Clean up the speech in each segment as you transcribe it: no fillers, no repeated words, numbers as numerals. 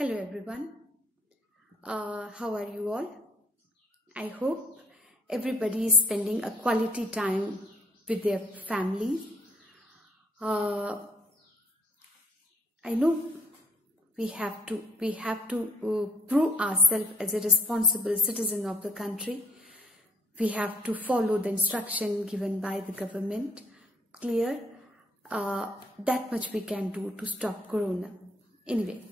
Hello everyone, how are you all? I hope everybody is spending a quality time with their families. I know we have to prove ourselves as a responsible citizen of the country. We have to follow the instruction given by the government. Clear? That much we can do to stop Corona. Anyway.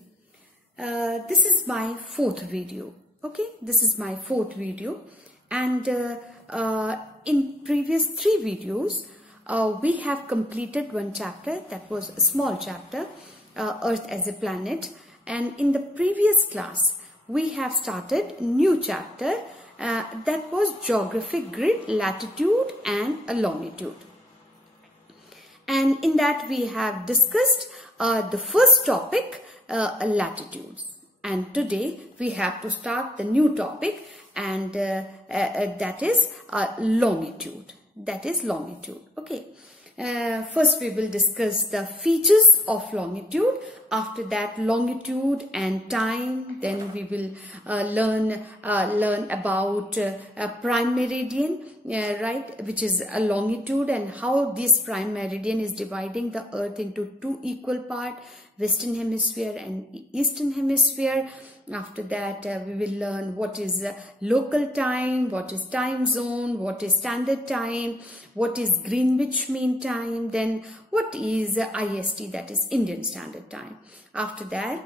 This is my fourth video. Okay, this is my fourth video, and in previous three videos we have completed one chapter, that was a small chapter, Earth as a planet, and in the previous class we have started new chapter that was Geographic, Grid, Latitude and Longitude. And in that we have discussed the first topic, latitudes, and today we have to start the new topic, and that is longitude. Okay, first we will discuss the features of longitude. After that, longitude and time. Then we will learn about prime meridian, right, which is a longitude, and how this prime meridian is dividing the earth into two equal parts, western hemisphere and eastern hemisphere. After that, we will learn what is local time, what is time zone, what is standard time, what is Greenwich Mean Time, then what is IST, that is Indian Standard Time. After that,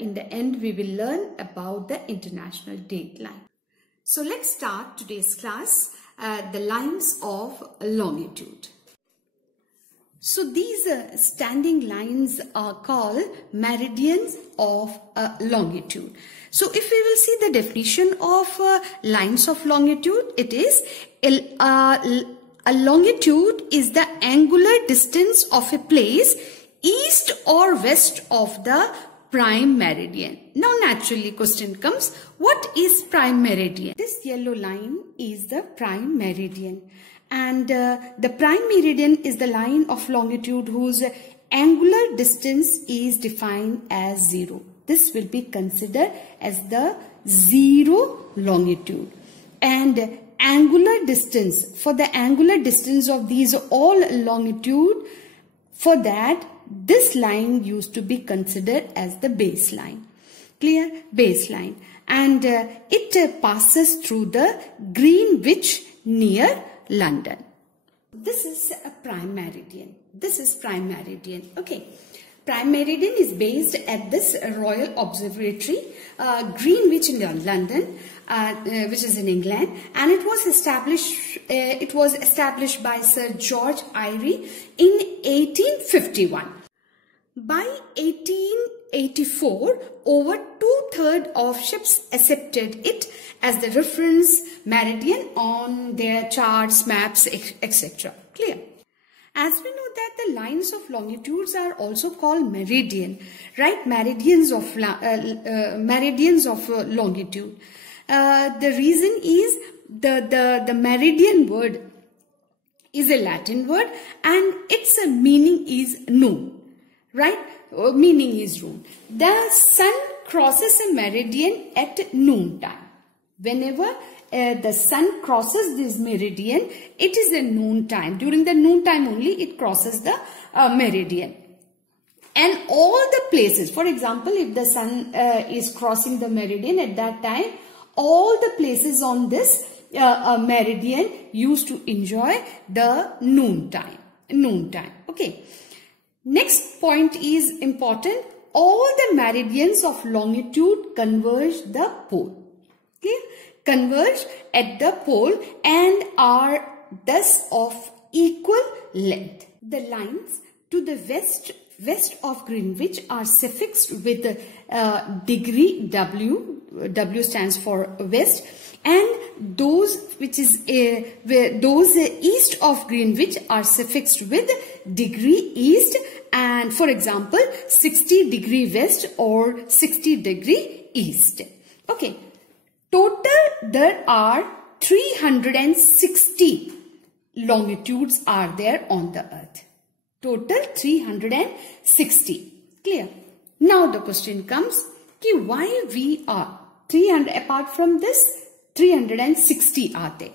in the end, we will learn about the International Dateline. So let's start today's class, the lines of longitude. So these standing lines are called meridians of longitude. So if we will see the definition of lines of longitude, it is a longitude is the angular distance of a place east or west of the prime meridian. Now naturally question comes, what is prime meridian? This yellow line is the prime meridian. And the prime meridian is the line of longitude whose angular distance is defined as 0. This will be considered as the 0 longitude. And angular distance, for the angular distance of these all longitude, for that this line used to be considered as the baseline. Clear? Baseline. And it passes through the Greenwich near London. This is a prime meridian. Okay. Prime meridian is based at this Royal Observatory, Greenwich in London, which is in England, and it was established by Sir George Airy in 1851. By 1884, over 2/3 of ships accepted it as the reference meridian on their charts, maps, etc. Clear? As we know that the lines of longitudes are also called meridian, right? Meridians of longitude. The reason is the meridian word is a Latin word, and its meaning is noon. Right? Meaning is noon. The sun crosses a meridian at noon time. Whenever the sun crosses this meridian, it is a noon time. During the noon time only it crosses the meridian. And all the places, for example, if the sun is crossing the meridian at that time, all the places on this meridian used to enjoy the noon time. Okay. Next point is important. All the meridians of longitude converge the pole. Okay? Converge at the pole and are thus of equal length. The lines to the west of Greenwich are suffixed with degree W. W stands for west, and those east of Greenwich are suffixed with degree east, and for example 60 degree west or 60 degree east. Okay, total there are 360 longitudes are there on the earth. Total 360. Clear? Now the question comes, कि why we are 300 apart from this 360 are there.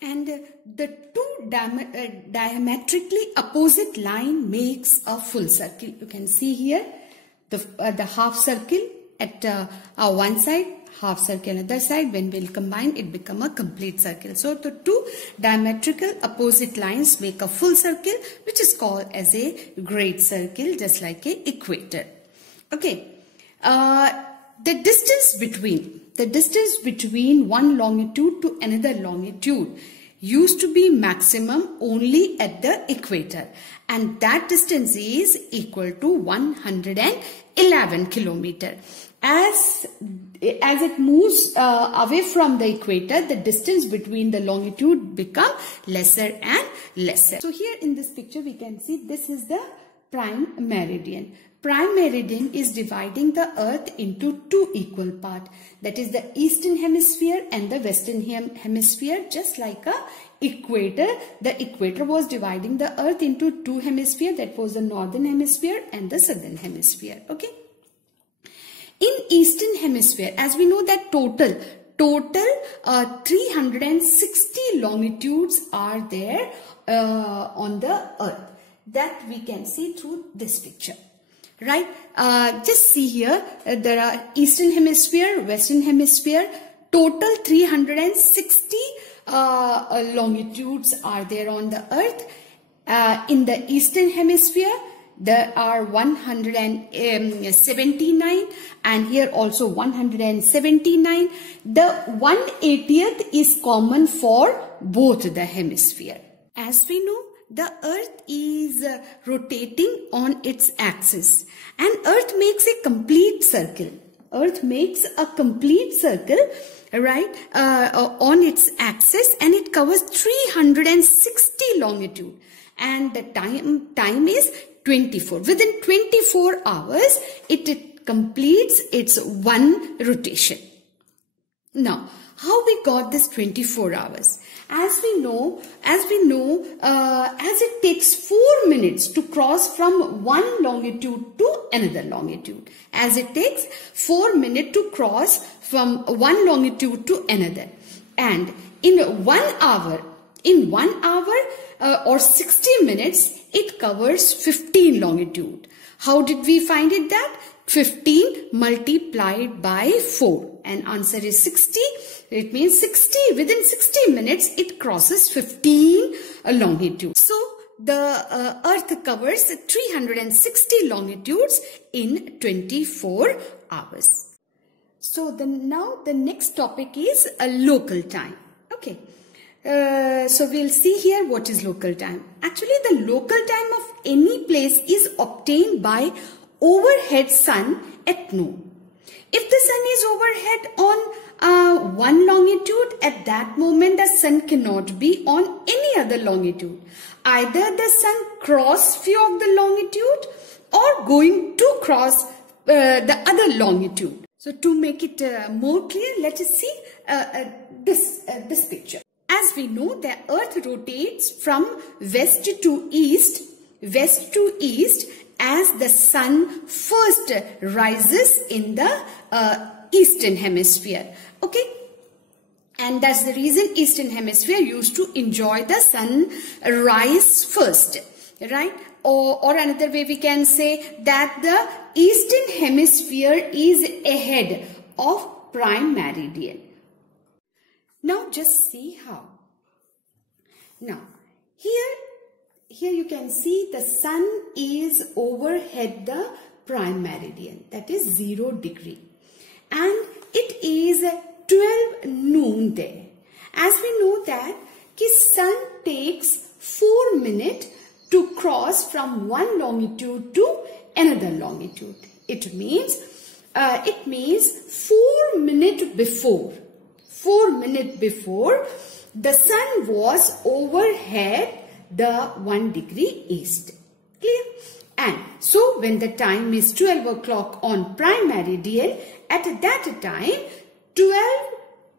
And the two diametrically opposite line makes a full circle. You can see here the half circle at one side, half circle on the other side. When we'll combine, it become a complete circle. So the two diametrical opposite lines make a full circle, which is called as a great circle, just like a equator. Okay. The distance between one longitude to another longitude used to be maximum only at the equator, and that distance is equal to 111 kilometer. As it moves away from the equator, the distance between the longitude become lesser and lesser. So here in this picture we can see this is the prime meridian. Prime meridian is dividing the earth into two equal parts, that is the eastern hemisphere and the western hemisphere. Just like a equator, the equator was dividing the earth into two hemispheres, that was the northern hemisphere and the southern hemisphere. Okay. In eastern hemisphere, as we know that total 360 longitudes are there on the earth, that we can see through this picture. Right, just see here, there are eastern hemisphere, western hemisphere, total 360 longitudes are there on the earth. In the eastern hemisphere, there are 179, and here also 179. The 180th is common for both the hemisphere. As we know, the earth is rotating on its axis, and earth makes a complete circle. Earth makes a complete circle, right, on its axis, and it covers 360 longitude, and the time is 24. Within 24 hours, it completes its one rotation. Now, how we got this 24 hours? As we know, as it takes 4 minutes to cross from one longitude to another longitude. As it takes 4 minutes to cross from one longitude to another. And in 1 hour, or 60 minutes, it covers 15 longitude. How did we find it that? 15 multiplied by 4, and answer is 60. It means 60, within 60 minutes it crosses 15 longitude. So the earth covers 360 longitudes in 24 hours. So now the next topic is a local time. Okay. So we'll see here what is local time. Actually, the local time of any place is obtained by overhead sun at noon. If the sun is overhead on one longitude, at that moment the sun cannot be on any other longitude. Either the sun cross few of the longitude or going to cross the other longitude. So to make it more clear, let us see this picture. As we know, the earth rotates from west to east as the sun first rises in the eastern hemisphere. Okay, and that's the reason eastern hemisphere used to enjoy the sunrise first, right? Or another way we can say that the eastern hemisphere is ahead of prime meridian. Now just see how. Now here you can see the sun is overhead the prime meridian, that is 0 degree, and it is 12 noon there. As we know that the sun takes 4 minutes to cross from one longitude to another longitude. It means 4 minutes before the sun was overhead the 1 degree east. Clear? And so when the time is 12 o'clock on prime meridian, at that time 12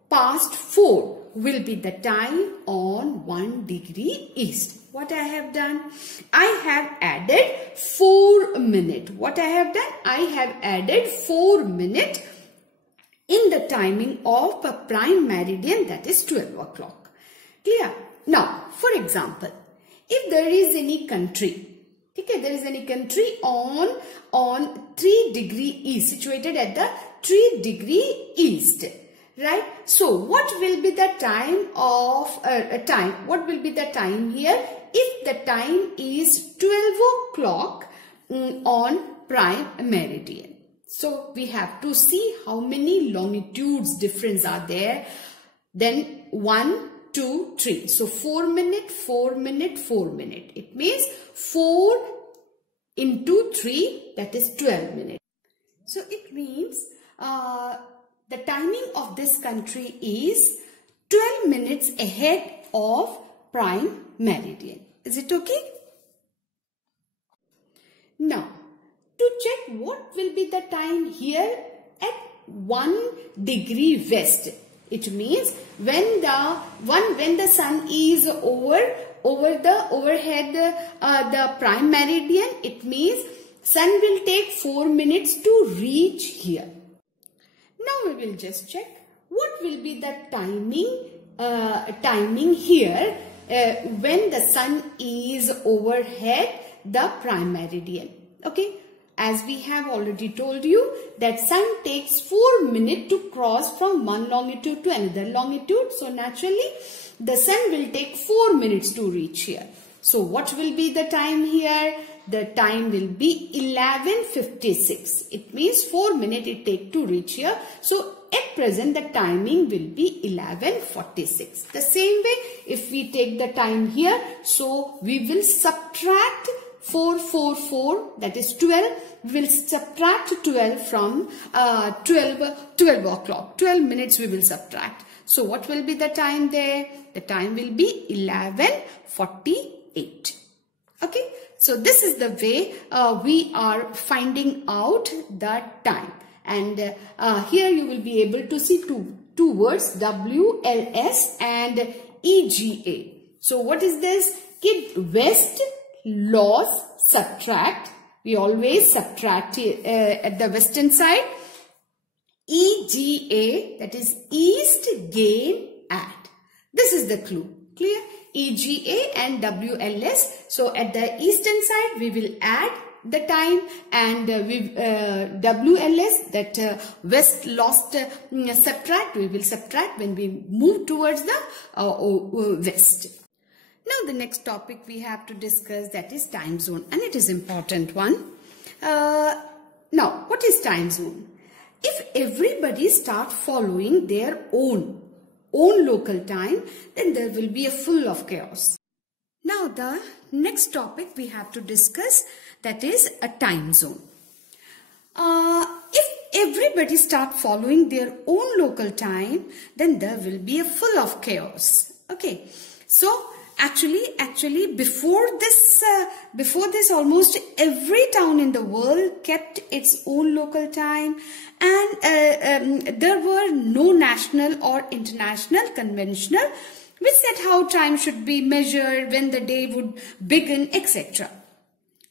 past 4 will be the time on 1 degree east. What I have done? I have added 4 minutes. What I have done? I have added 4 minutes in the timing of a prime meridian, that is 12 o'clock. Clear? Now, for example, if there is any country, okay, there is any country on 3 degree east, situated at the 3 degree east, right? So, what will be the time of what will be the time here if the time is 12 o'clock on prime meridian? So, we have to see how many longitudes difference are there. Then 1, 2, 3. So, 4 minutes, 4 minutes, 4 minutes. It means 4 into 3, that is 12 minutes. So, it means the timing of this country is 12 minutes ahead of prime meridian. Is it okay? Now, to check what will be the time here at 1 degree west. It means when the sun is overhead the prime meridian, it means sun will take 4 minutes to reach here. Now we will just check what will be the timing here when the sun is overhead the prime meridian. Okay. As we have already told you that sun takes 4 minutes to cross from one longitude to another longitude. So naturally the sun will take 4 minutes to reach here. So what will be the time here? The time will be 11:56. It means 4 minutes it takes to reach here. So at present the timing will be 11:46. The same way if we take the time here, so we will subtract 4, that is 12. We will subtract 12 from 12 o'clock. 12 minutes we will subtract. So what will be the time there? The time will be 11:48. Okay. So this is the way we are finding out the time. And here you will be able to see two words, WLS and EGA. So what is this? Keep west, loss, subtract. We always subtract at the western side. EGA, that is east, gain, add. This is the clue. Clear? EGA and WLS. So at the eastern side we will add the time, and WLS, that west lost subtract, we will subtract when we move towards the west. Now the next topic we have to discuss, that is time zone, and it is important one. Now what is time zone? If everybody start following their own local time, then there will be a full of chaos. Now the next topic we have to discuss, that is a time zone. If everybody start following their own local time, then there will be a full of chaos. Okay, so actually before this almost every town in the world kept its own local time, and there were no national or international conventional which said how time should be measured, when the day would begin, etc.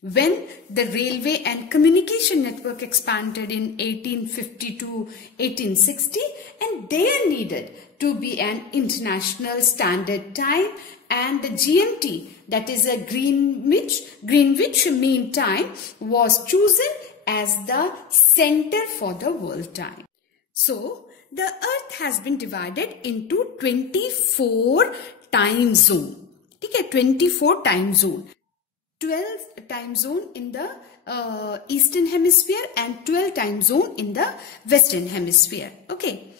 When the railway and communication network expanded in 1850 to 1860, and there needed to be an international standard time, and the GMT, that is a Greenwich Mean Time, was chosen as the center for the world time. So the earth has been divided into 24 time zone. Okay, 24 time zone. 12 time zone in the eastern hemisphere and 12 time zone in the western hemisphere. Okay.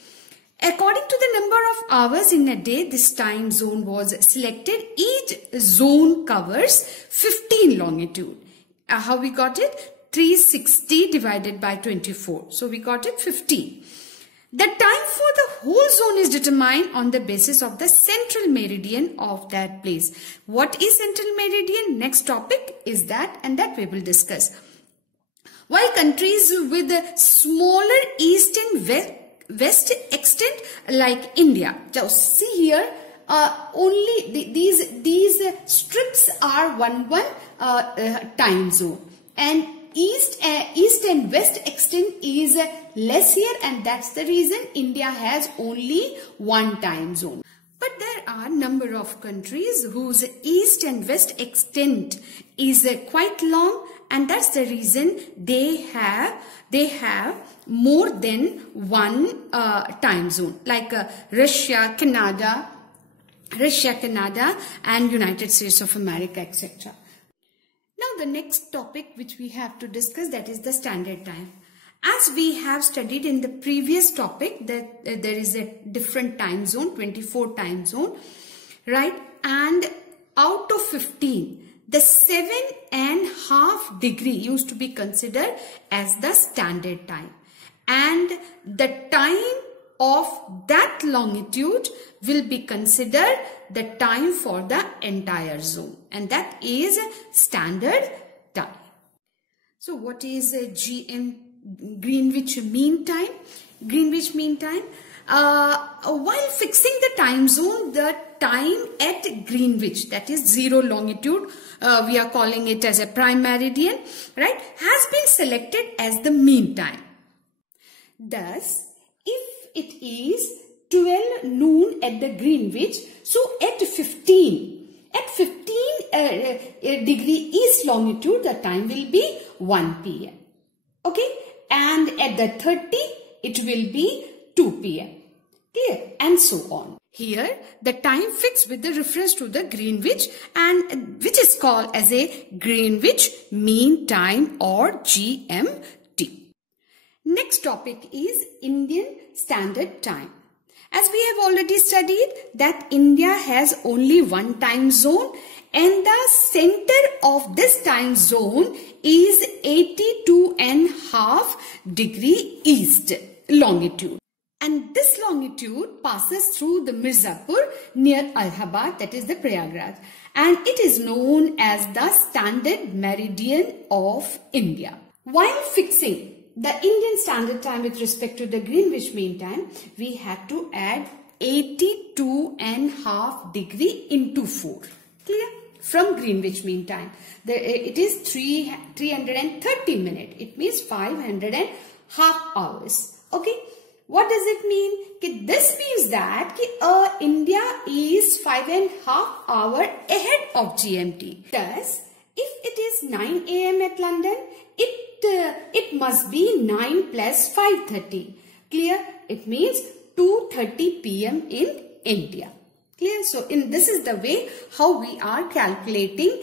According to the number of hours in a day, this time zone was selected. Each zone covers 15 longitude. How we got it? 360 divided by 24. So we got it 15. The time for the whole zone is determined on the basis of the central meridian of that place. What is central meridian? Next topic is that, and that we will discuss. While countries with a smaller east and west extent like India. Just see here, only these strips are one time zone, and east and west extent is less here, and that's the reason India has only one time zone. But there are number of countries whose east and west extent is quite long, and that's the reason they have more than one time zone, like Russia, Canada, and United States of America, etc. Now the next topic which we have to discuss, that is the standard time. As we have studied in the previous topic that there is a different time zone, 24 time zone, right? And out of 15, the 7.5 degree used to be considered as the standard time. And the time of that longitude will be considered the time for the entire zone, and that is standard time. So what is Greenwich Mean Time? Greenwich Mean Time. While fixing the time zone, the time at Greenwich, that is 0 longitude, we are calling it as a prime meridian, right, has been selected as the mean time. Thus, if it is 12 noon at the Greenwich, so at 15 degree east longitude, the time will be 1 p.m. Okay, and at the 30, it will be 2 p.m. Clear? And so on. Here, the time fixed with the reference to the Greenwich, and which is called as a Greenwich Mean Time or GMT. Next topic is Indian Standard Time. As we have already studied that India has only one time zone, and the center of this time zone is 82.5 degree east longitude. And this longitude passes through the Mirzapur near Allahabad, that is the Prayagraj, and it is known as the standard meridian of India. While fixing the Indian Standard Time with respect to the Greenwich Mean Time, we had to add 82.5 degree into 4. Clear? From Greenwich Mean Time. It is 330 minutes. It means 5.5 hours. Okay? What does it mean? This means that India is 5.5 hours ahead of GMT. Thus, if it is 9 a.m. at London, it must be 9 plus 5:30. Clear? It means 2:30 p.m. in India. Clear? So this is the way how we are calculating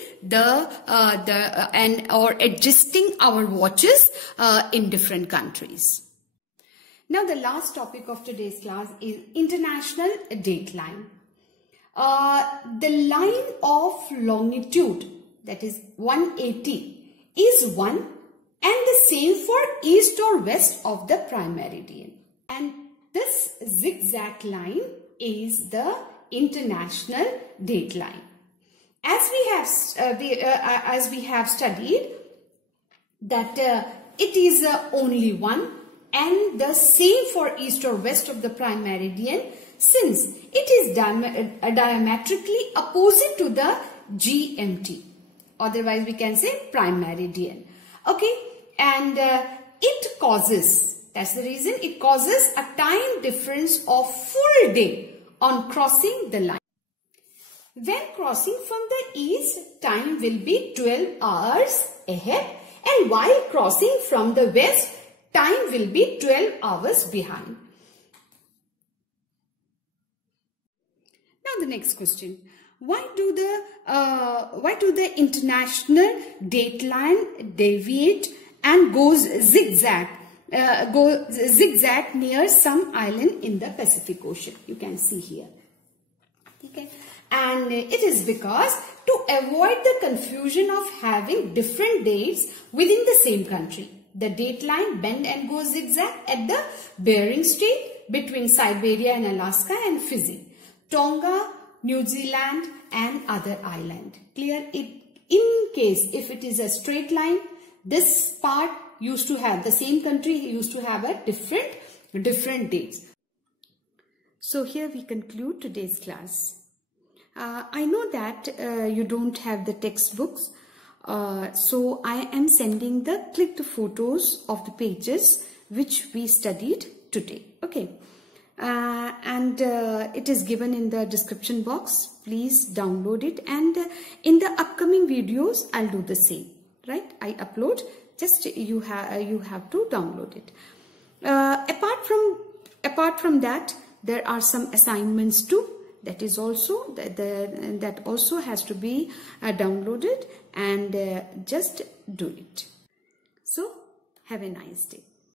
or adjusting our watches in different countries. Now the last topic of today's class is International Dateline. The line of longitude, that is 180, is 1 and the same for east or west of the prime meridian. And this zigzag line is the International Dateline. As we have studied that it is only 1 and the same for east or west of the prime meridian, since it is diametrically opposite to the GMT. Otherwise we can say prime meridian. Okay, and it causes, that's the reason, it causes a time difference of full day on crossing the line. When crossing from the east, time will be 12 hours ahead, and while crossing from the west, time will be 12 hours behind. Now the next question. Why do the international dateline deviate and goes zigzag near some island in the Pacific Ocean? You can see here. Okay. And it is because to avoid the confusion of having different dates within the same country, the dateline bend and go zigzag at the Bering Strait between Siberia and Alaska and Fiji, Tonga, New Zealand and other island. Clear? In case if it is a straight line, this part used to have, the same country used to have a different dates. So here we conclude today's class. I know that you don't have the textbooks, so I am sending the clicked photos of the pages which we studied today. Okay, and it is given in the description box. Please download it, and in the upcoming videos I'll do the same. Right, I upload, just you have to download it. Apart from that, there are some assignments too. That is also that also has to be downloaded, and just do it. So have a nice day.